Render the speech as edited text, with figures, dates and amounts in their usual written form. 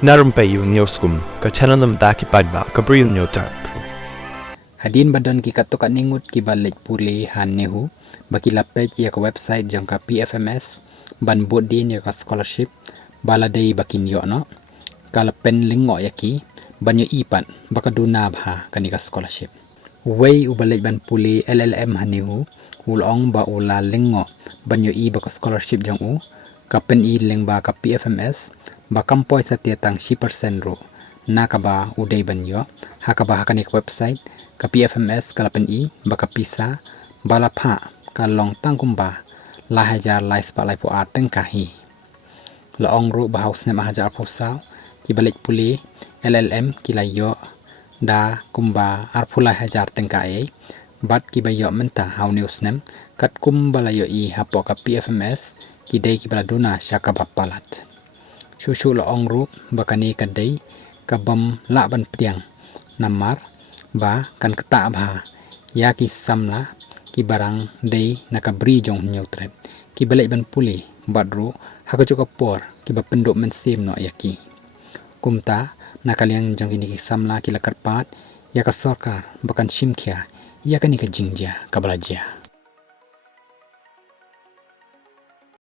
Na Rympei U ka channel nabynta ki paidbah ka Bri U Hynñiewtrep. Hadin badon ki kato ka ningut ki balik pule han NEHU baki lapej ia ka website jong ka PFMS ban bodin ia ka scholarship baladei bakin yo no kala pen Lyngngoh yaki banyo ipan baka duna bha kanika scholarship. Wei u balik ban pule LLM han NEHU ulong ba ula Lyngngoh banyo i baka scholarship jong u ka pen i lengba ka PFMS ba kampoi satia tang 10% ro nakaba udai banyo hakaba kanika website ka PFMS kalapan i baka pisa balapha kalong tang kumba la hajar lai spa lai po tyngka hi laong ru bahau snem hajar pusau ki balik pule LLM kilayo da kumba arpulai hajar tyngka e bat ki bayo menta hau news nem kat kumba layo i hapo ka PFMS ki dei ki baladuna syaka bapalat shushu laong ru bakani kadai kabam la ban priang namar ba kan kata bha ya ki samla ki barang dei naka Bri jong Hynñiewtrep ki balik ban pule badru haka cukup por ki ba penduk mensim no yaki kumta nakaliang jong ini ki samla ki lakat pat ya ka sorkar bakan shimkhia ya kan ni ka jingja ka balaja.